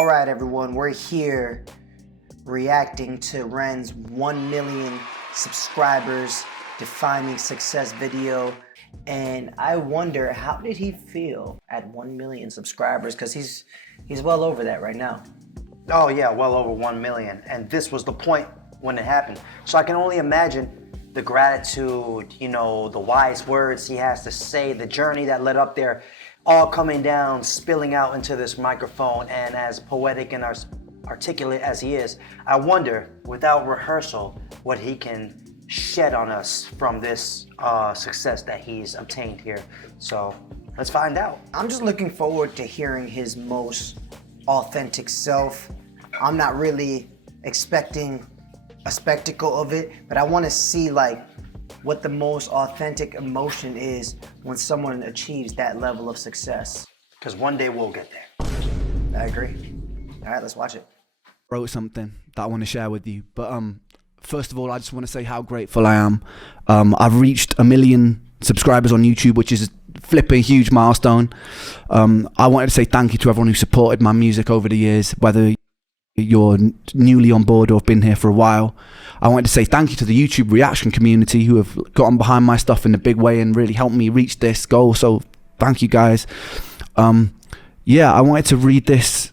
All right, everyone, we're here reacting to REN's 1 million subscribers defining success video. And I wonder, how did he feel at 1 million subscribers? Because he's well over that right now. Oh yeah, well over 1 million. And this was the point when it happened. So I can only imagine the gratitude, you know, the wise words he has to say, the journey that led up there, all coming down, spilling out into this microphone. And as poetic and articulate as he is, I wonder, without rehearsal, what he can shed on us from this success that he's obtained here. So let's find out. I'm just looking forward to hearing his most authentic self. I'm not really expecting a spectacle of it, but I want to see like what the most authentic emotion is when someone achieves that level of success. Because one day we'll get there. I agree. All right, let's watch it. Wrote something that I want to share with you, but first of all, I just want to say how grateful I am. I've reached 1 million subscribers on YouTube, which is a flipping huge milestone. I wanted to say thank you to everyone who supported my music over the years, whether you're newly on board or have been here for a while. I wanted to say thank you to the YouTube reaction community who have gotten behind my stuff in a big way and really helped me reach this goal. So thank you guys. Yeah, I wanted to read this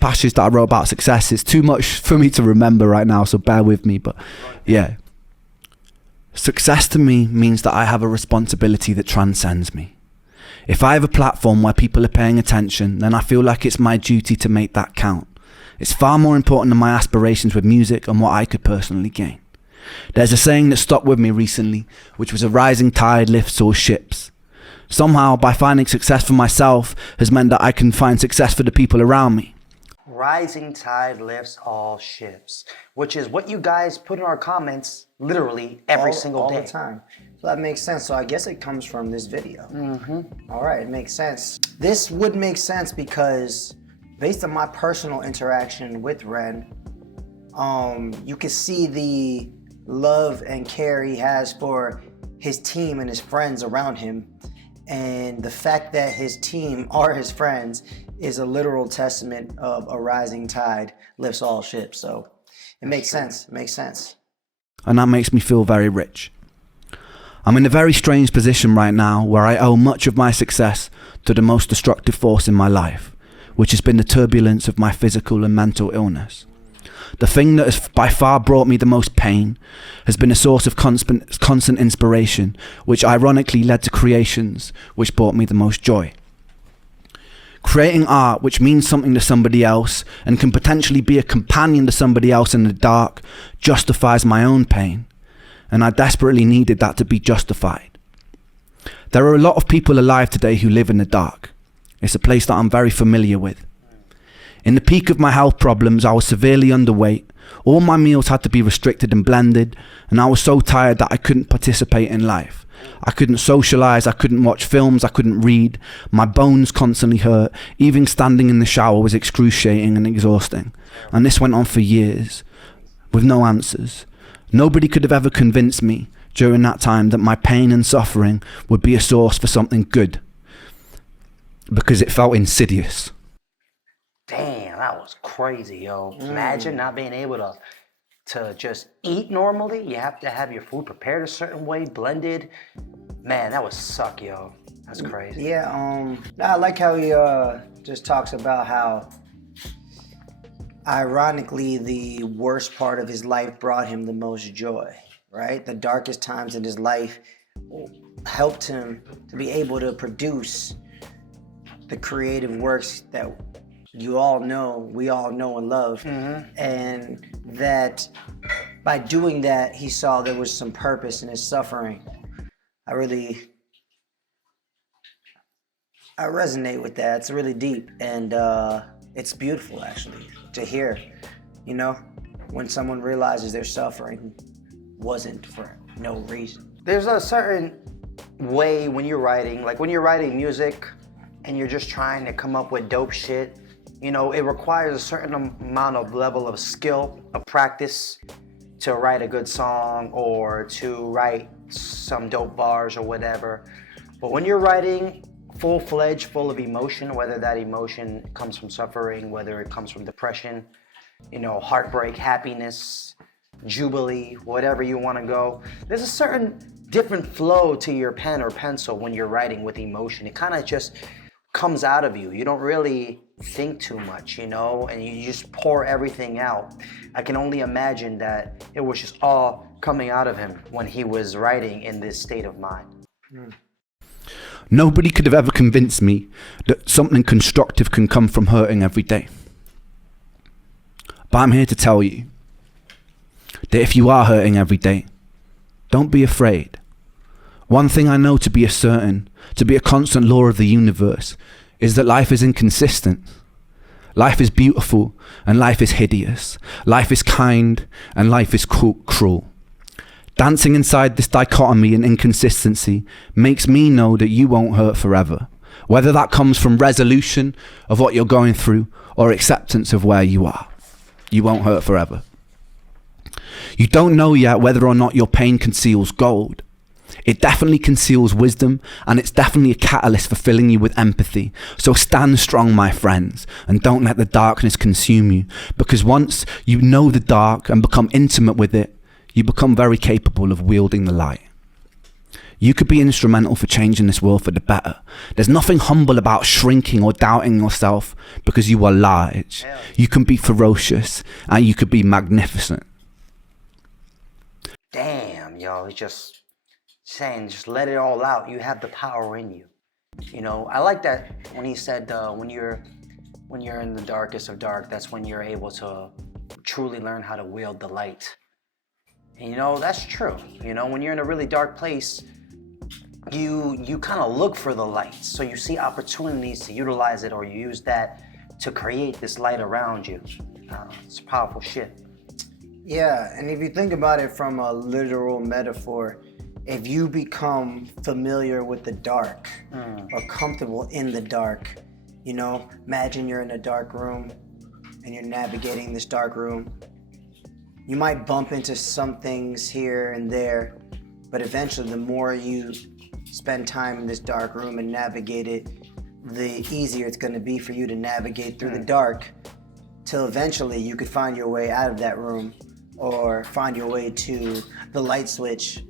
passage that I wrote about success. It's too much for me to remember right now, so bear with me. But yeah, success to me means that I have a responsibility that transcends me. If I have a platform where people are paying attention, then I feel like it's my duty to make that count. It's far more important than my aspirations with music and what I could personally gain. There's a saying that stuck with me recently, which was a rising tide lifts all ships. Somehow, by finding success for myself has meant that I can find success for the people around me. Rising tide lifts all ships, which is what you guys put in our comments literally every single day. All the time. So that makes sense. So I guess it comes from this video. All right, it makes sense. This would make sense because based on my personal interaction with REN, you can see the love and care he has for his team and his friends around him. And the fact that his team are his friends is a literal testament of a rising tide lifts all ships. So it makes sense. It makes sense. And that makes me feel very rich. I'm in a very strange position right now where I owe much of my success to the most destructive force in my life, which has been the turbulence of my physical and mental illness. The thing that has by far brought me the most pain has been a source of constant inspiration, which ironically led to creations which brought me the most joy. Creating art which means something to somebody else and can potentially be a companion to somebody else in the dark justifies my own pain, and I desperately needed that to be justified. There are a lot of people alive today who live in the dark. It's a place that I'm very familiar with. In the peak of my health problems, I was severely underweight. All my meals had to be restricted and blended, and I was so tired that I couldn't participate in life. I couldn't socialize, I couldn't watch films, I couldn't read. My bones constantly hurt. Even standing in the shower was excruciating and exhausting. And this went on for years, with no answers. Nobody could have ever convinced me during that time that my pain and suffering would be a source for something good, because it felt insidious. Damn, that was crazy, yo. Imagine not being able to just eat normally. You have to have your food prepared a certain way, blended. Man, that would suck, yo. That's crazy. Yeah, I like how he just talks about how ironically the worst part of his life brought him the most joy, right? The darkest times in his life helped him to be able to produce the creative works that we all know and love. And that by doing that, he saw there was some purpose in his suffering. I resonate with that. It's really deep, and it's beautiful actually to hear, you know, when someone realizes their suffering wasn't for no reason. There's a certain way when you're writing, like when you're writing music and you're just trying to come up with dope shit, you know, it requires a certain amount of level of skill, of practice to write a good song or to write some dope bars or whatever. But when you're writing full-fledged, full of emotion, whether that emotion comes from suffering, whether it comes from depression, heartbreak, happiness, jubilee, whatever you want to go. There's a certain different flow to your pen or pencil when you're writing with emotion. It kind of just comes out of you. You don't really think too much, and you just pour everything out. I can only imagine that it was just all coming out of him when he was writing in this state of mind. Nobody could have ever convinced me that something constructive can come from hurting every day. But I'm here to tell you that if you are hurting every day, don't be afraid. One thing I know to be a constant law of the universe, is that life is inconsistent. Life is beautiful and life is hideous. Life is kind and life is cruel. Dancing inside this dichotomy and inconsistency makes me know that you won't hurt forever, whether that comes from resolution of what you're going through or acceptance of where you are. You won't hurt forever. You don't know yet whether or not your pain conceals gold. It definitely conceals wisdom, and it's definitely a catalyst for filling you with empathy. So stand strong, my friends, and don't let the darkness consume you, because once you know the dark and become intimate with it, you become very capable of wielding the light. You could be instrumental for changing this world for the better. There's nothing humble about shrinking or doubting yourself, because you are large. You can be ferocious, and you could be magnificent. Damn, yo, it's just saying, just let it all out. You have the power in you. I like that when he said when you're in the darkest of dark, that's when you're able to truly learn how to wield the light. And that's true. When you're in a really dark place, you kind of look for the light. So you see opportunities to utilize it, or you use that to create this light around you. It's powerful shit. Yeah, and if you think about it from a literal metaphor, if you become familiar with the dark or comfortable in the dark, imagine you're in a dark room and you're navigating this dark room. You might bump into some things here and there, but eventually the more you spend time in this dark room and navigate it, the easier it's going to be for you to navigate through the dark, till eventually you could find your way out of that room or find your way to the light switch.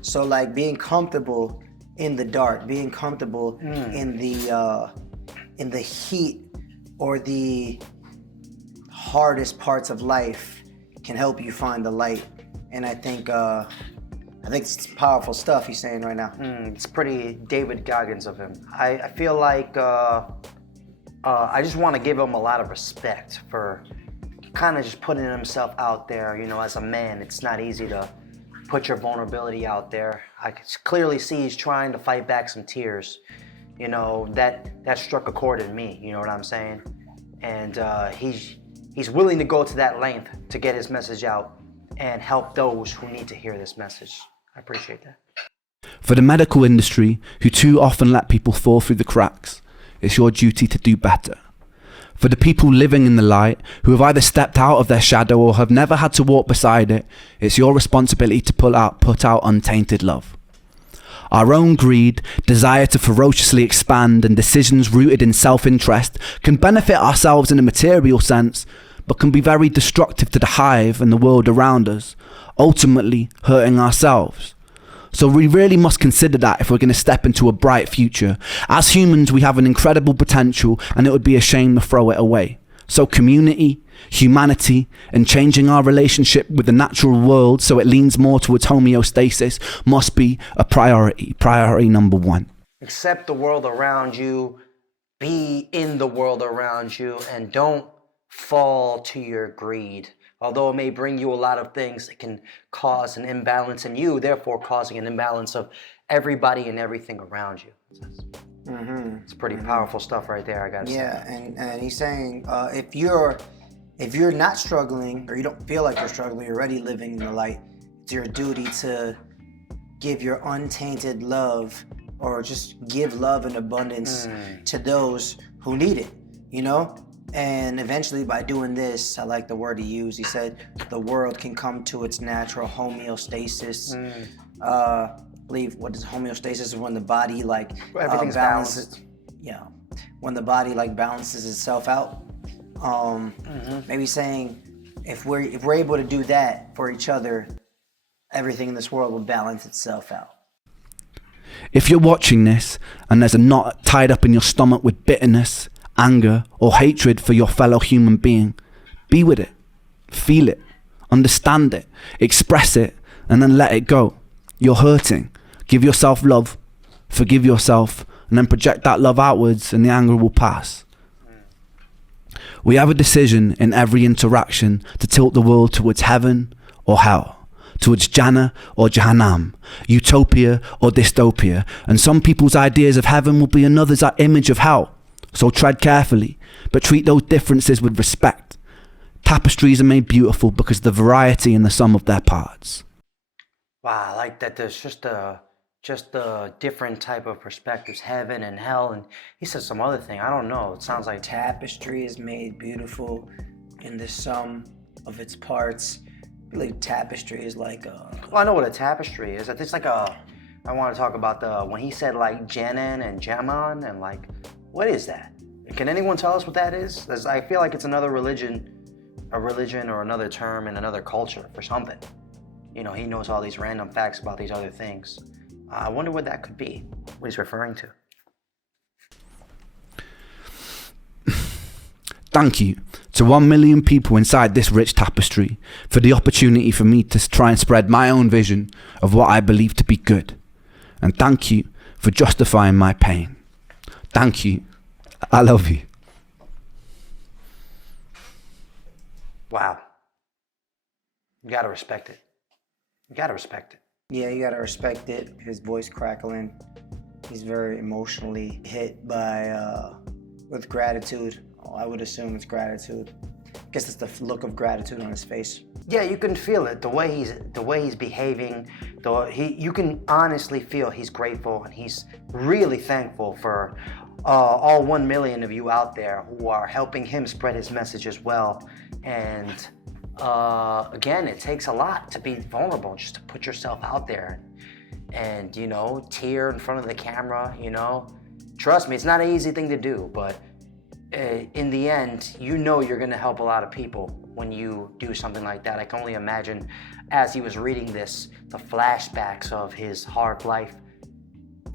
So like being comfortable in the dark, being comfortable in the heat or the hardest parts of life can help you find the light. And I think it's powerful stuff he's saying right now. It's pretty David Goggins of him. I feel like I just want to give him a lot of respect for kind of just putting himself out there. As a man, it's not easy to put your vulnerability out there. I can clearly see he's trying to fight back some tears. That struck a chord in me, you know what I'm saying? And he's willing to go to that length to get his message out and help those who need to hear this message. I appreciate that. For the medical industry, who too often let people fall through the cracks, it's your duty to do better. For the people living in the light, who have either stepped out of their shadow or have never had to walk beside it, it's your responsibility to put out untainted love. Our own greed, desire to ferociously expand, and decisions rooted in self-interest can benefit ourselves in a material sense, but can be very destructive to the hive and the world around us, ultimately hurting ourselves. So we really must consider that if we're going to step into a bright future. As humans, we have an incredible potential, and it would be a shame to throw it away. So community, humanity, and changing our relationship with the natural world so it leans more towards homeostasis must be a priority. Priority number one. Accept the world around you, be in the world around you, and don't fall to your greed. Although it may bring you a lot of things, it can cause an imbalance in you, therefore causing an imbalance of everybody and everything around you. It's pretty powerful stuff right there, I gotta say. Yeah, and he's saying if you're not struggling, or you don't feel like you're struggling, you're already living in the light, it's your duty to give your untainted love, or just give love in abundance to those who need it, And eventually by doing this, I like the word he used, he said the world can come to its natural homeostasis. believe what is homeostasis is when the body like Everything's balances. balanced. Yeah, when the body like balances itself out. Maybe saying if we're able to do that for each other, everything in this world will balance itself out. If you're watching this and there's a knot tied up in your stomach with bitterness, anger, or hatred for your fellow human being, be with it, feel it, understand it, express it, and then let it go. You're hurting. Give yourself love, forgive yourself, and then project that love outwards and the anger will pass. We have a decision in every interaction to tilt the world towards heaven or hell, towards Jannah or Jahannam, utopia or dystopia, and some people's ideas of heaven will be another's image of hell. So tread carefully, but treat those differences with respect. Tapestries are made beautiful because of the variety in the sum of their parts. Wow, I like that there's just a different type of perspectives, heaven and hell, and he said some other thing. I don't know. It sounds like Tapestry is made beautiful in the sum of its parts. I believe tapestry is like Well, I know what a tapestry is. It's like I want to talk about when he said like Janan and Jaman and like, what is that? Can anyone tell us what that is? I feel like it's another religion, a religion or another term in another culture for something. You know, he knows all these random facts about these other things. I wonder what that could be, what he's referring to. Thank you to 1 million people inside this rich tapestry for the opportunity for me to try and spread my own vision of what I believe to be good. And thank you for justifying my pain. Thank you. I love you. Wow. You gotta respect it. You gotta respect it. Yeah, you gotta respect it. His voice crackling. He's very emotionally hit by with gratitude. I would assume it's gratitude. I guess it's the look of gratitude on his face. Yeah, you can feel it. The way he's behaving. You can honestly feel he's grateful and he's really thankful for all 1 million of you out there who are helping him spread his message as well. And again, it takes a lot to be vulnerable, just to put yourself out there and you know, tear in front of the camera, you know. Trust me, it's not an easy thing to do, but in the end, you know you're gonna help a lot of people when you do something like that. I can only imagine as he was reading this, the flashbacks of his hard life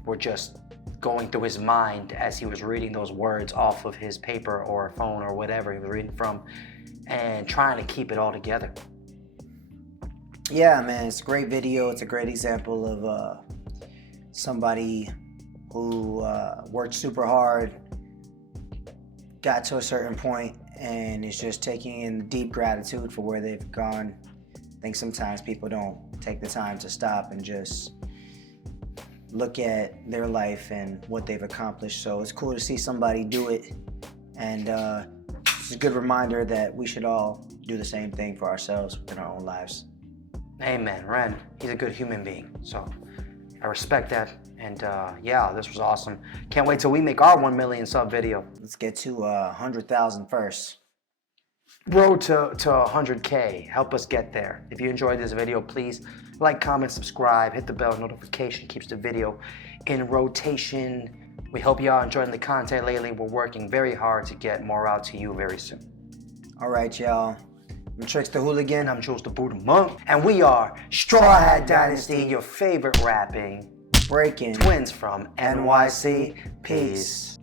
were just going through his mind as he was reading those words off of his paper or phone or whatever he was reading from, and trying to keep it all together. Yeah, man, it's a great video. It's a great example of somebody who worked super hard, got to a certain point, and is just taking in deep gratitude for where they've gone. I think sometimes people don't take the time to stop and just look at their life and what they've accomplished. So it's cool to see somebody do it, and it's a good reminder that we should all do the same thing for ourselves in our own lives. Amen. Ren, he's a good human being, so I respect that. And yeah, this was awesome. Can't wait till we make our 1 million sub video. Let's get to 100,000 first. Road to 100K. Help us get there. If you enjoyed this video, please like, comment, subscribe, hit the bell notification. Keeps the video in rotation. We hope y'all enjoying the content lately. We're working very hard to get more out to you very soon. All right, y'all. I'm Tricks the Hooligan. I'm Jules the Buddha Monk. And we are Strawhat Dynasty, your favorite rapping Breaking twins from NYC. Peace.